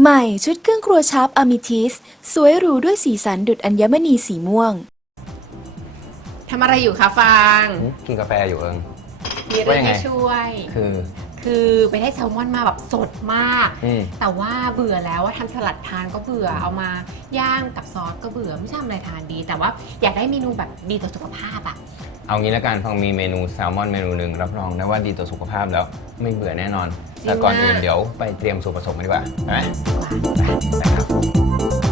ใหม่ชุดเครื่องครัวชาร์ปอ m มิทิส สวยหรูด้วยสีสันดุดอัญมณีสีม่วง ทำอะไรอยู่คะฟางกินกาแฟอยู่เอิง มีเรื่องว่ายังไงให้ช่วย คือ คือไปได้แซลมอนมาแบบสดมาก อืม แต่ว่าเบื่อแล้วว่าทำสลัดทานก็เบื่อ เอามาย่างกับซอสก็เบื่อ ไม่รู้จะทำอะไรทานดี แต่ว่าอยากได้เมนูแบบดีต่อสุขภาพอะ เอางี้แล้วกันฟังมีเมนูแซลมอนเมนูหนึ่งรับรองได้ว่าดีต่อสุขภาพแล้วไม่เบื่อแน่นอน แต่ก่อนอื่นเดี๋ยวไปเตรียมส่วนผสมกันดีกว่าไปไหมดีกว่าไปครับ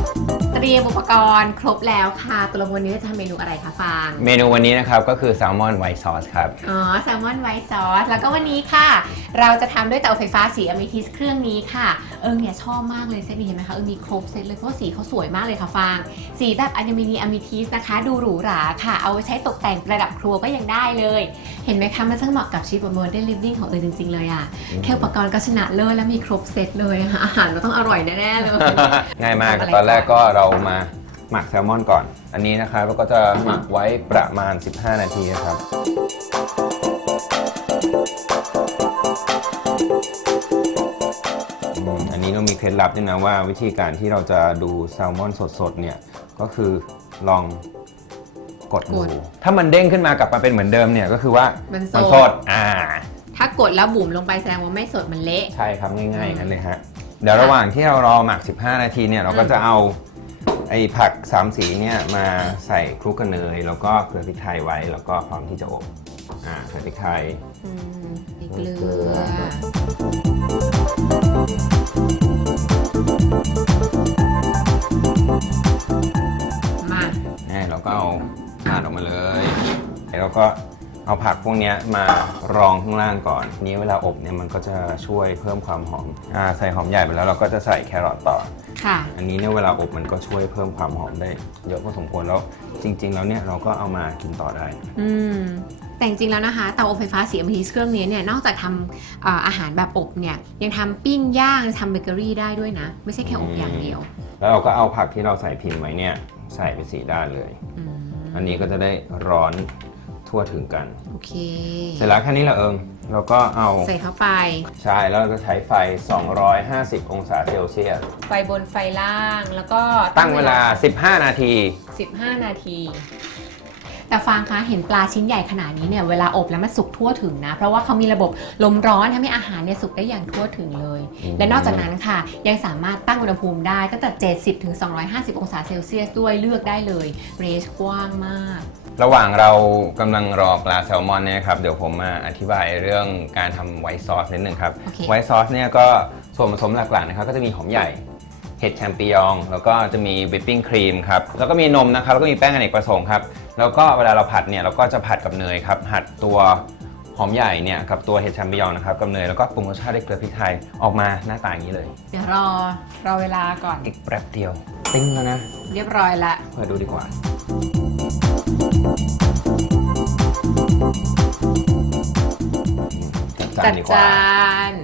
เตรียมอุปกรณ์ครบแล้วค่ะตัวละวันนี้จะทำเมนูอะไรคะฟางเมนูวันนี้นะครับก็คือแซลมอนไวท์ซอสครับ อ๋อแซลมอนไวท์ซอสแล้วก็วันนี้ค่ะ เราจะทำด้วยเตาไฟฟ้าสีอเมทิสเครื่องนี้ค่ะ เอิงเนี่ยชอบมากเลยเซตนี้เห็นไหมคะเอิงมีครบเซตเลยเพราะว่าสีเขาสวยมากเลยค่ะฟาง สีแบบอลูมิเนียมอเมทิสนะคะ ดูหรูหราค่ะ เอาไว้ใช้ตกแต่งประดับครัวก็ยังได้เลย เห็นไหมคะมันช่างเหมาะกับชีวิตแบบโมเดิร์นลิฟวิ่งของเอิงจริง ๆ เลยอะแค่อุปกรณ์ก็ชนะเลิศแล้วมีครบเซตเลยค่ะอาหารเราต้องอร่อยแน่ๆเลย ง่ายมากทำอะไรตอนแรกก่อนก็เรามาหมักแซลมอนก่อน อันนี้นะครับเราก็จะหมักไว้ประมาณ 15 นาทีนะครับอืมอันนี้เรามีเคล็ดลับด้วยนะว่าวิธีการที่เราจะดูแซลมอนสดๆเนี่ยก็คือลองกดดูกดถ้ามันเด้งขึ้นมากลับมาเป็นเหมือนเดิมเนี่ยก็คือว่ามันสมันดสดอ่า ถ้ากดแล้วบุ๋มลงไปแสดงว่าไม่สดมันเละ ใช่ครับง่ายๆกันเลยฮะ เดี๋ยวระหว่างที่เรารอหมัก 15 นาทีเนี่ยเราก็จะเอาไอ้ผักสามสีเนี่ยมาใส่คลุกกับเนยแล้วก็เกลือพริกไทยไว้แล้วก็พร้อมที่จะอบอ่าเกลือพริกไทยอืมอีกเกลืเกลืออมานี่เราก็เอาถาดออกมาเลยแล้วก็ เอาผักพวกเนี้ยมารองข้างล่างก่อน นี้เวลาอบเนี่ยมันก็จะช่วยเพิ่มความหอมอ่าใส่หอมใหญ่ไปแล้วเราก็จะใส่แครอทต่อ ค่ะ อันนี้เนี่ยเวลาอบมันก็ช่วยเพิ่มความหอมได้ เยอะพอสมควรแล้วจริง ๆ แล้วเนี่ยเราก็เอามากินต่อได้ อืมแต่จริงๆแล้วนะคะเตาอบไฟฟ้าสีอ m มทีเครื่องนี้เนี่ยนอกจากทำเอ่ออาหารแบบอบเนี่ยยังทำปิ้งย่างทำเบเกอรี่ได้ด้วยนะ ไม่ใช่แค่อบอย่างเดียว แล้วเราก็เอาผักที่เราใส่พิมพ์ไว้เนี่ยใส่ไปสีด้านเลยอืมอันนี้ก็จะได้ร้อน ทั่วถึงกัน โอเค เสร็จแล้วแค่นี้แหละเอิงเราก็เอาใส่เข้าไป ใช่แล้วเราจะใช้ไฟ 250 องศาเซลเซียส ไฟบนไฟล่างแล้วก็ตั้งเวลา 15 นาที 15 นาที แต่ฟางคะเห็นปลาชิ้นใหญ่ขนาดนี้เนี่ยเวลาอบแล้วมันสุกทั่วถึงนะ เพราะว่าเขามีระบบลมร้อนทำให้อาหารเนี่ยสุกได้อย่างทั่วถึงเลยอืมและนอกจากนั้นค่ะ ยังสามารถตั้งอุณหภูมิได้ตั้งแต่ 70ถึง250 องศาเซลเซียสด้วยเลือกได้เลยเรนจ์กว้างมาก ระหว่างเรากำลังรอปลาแซลมอนเนี่ยครับเดี๋ยวผมมาอธิบายเรื่องการทำไวท์ซอสนิดหนึ่งครับ โอเค ไวท์ซอสเนี่ยก็ส่วนผสมหลักๆนะครับก็จะมีหอมใหญ่เห็ดแชมปิญอง แล้วก็จะมีวิปปิ้งครีมครับ แล้วก็มีนมนะครับ แล้วก็มีแป้งอเนกประสงค์ครับ แล้วก็เวลาเราผัดเนี่ยเราก็จะผัดกับเนยครับผัดตัวหอมใหญ่เนี่ยกับตัวเห็ดแชมปิญองนะครับกับเนยแล้วก็ปรุงรสชาติด้วยเกลือพริกไทยออกมาหน้าตาอย่างนี้เลย เดี๋ยวรอรอเวลาก่อน อีกแป๊บเดียวติ้งแล้วนะ เรียบร้อยละเปิดดูดีกว่า จัดจาจันดดีกว่า จานมัน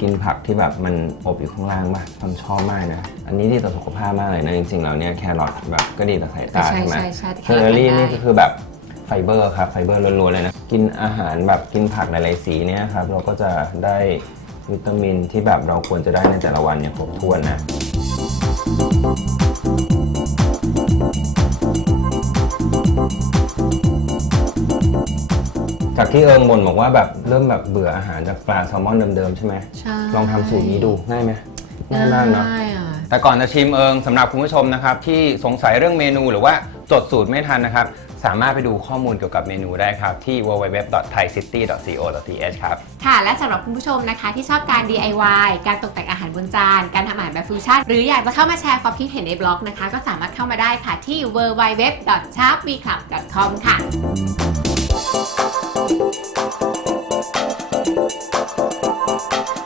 กินผักที่แบบมันอบอยู่ข้างล่างป่ะผมชอบมากนะ อันนี้ดีต่อสุขภาพมากเลยนะ จริงๆแล้วเนี่ยแครอทแบบก็ดีต่อสายตาใช่ใช่ไหมใช่ใช่เชอร์รี่นี่ก็คือแบบไฟเบอร์ครับไฟเบอร์ล้วนๆเลยนะ กินอาหารแบบกินผักหลายๆสีเนี่ยครับเราก็จะได้วิตามินที่แบบเราควรจะได้ในแต่ละวันอย่างครบถ้วนนะ จากที่เอิงบ่นบอกว่าแบบเริ่มแบบเบื่ออาหารจากปลาแซลมอนเดิมๆใช่ไหมใช่ลองทำสูตรนี้ดูง่ายไหมง่ายมากเนาะ ง่ายอะ แต่ก่อนจะชิมเอิงสำหรับคุณผู้ชมนะครับที่สงสัยเรื่องเมนูหรือว่าจดสูตรไม่ทันนะครับ สามารถไปดูข้อมูลเกี่ยวกับเมนูได้ครับ ที่ www.thaicity.co.th ครับ ค่ะ และสำหรับคุณผู้ชมนะคะ ที่ชอบการ DIY การตกแต่งอาหารบนจาน การทำอาหารแบบฟิวชั่น หรืออยากจะเข้ามาแชร์ความคิดเห็นในบล็อกนะคะ ก็สามารถเข้ามาได้ค่ะที่ www.sharpvclub.com ค่ะป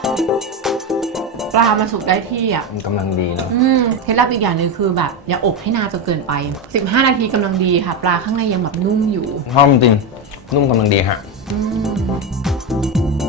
ลามันสุกได้ที่อะ มันกำลังดีเนาะอืมเคล็ดลับอีกอย่างหนึงคือแบบ อย่าอบให้นานจนเกินไป 15 นาทีกำลังดีค่ะ ปลาข้างในยังแบบนุ่มอยู่ชอบจริงนุ่มกำลังดีฮะ อืม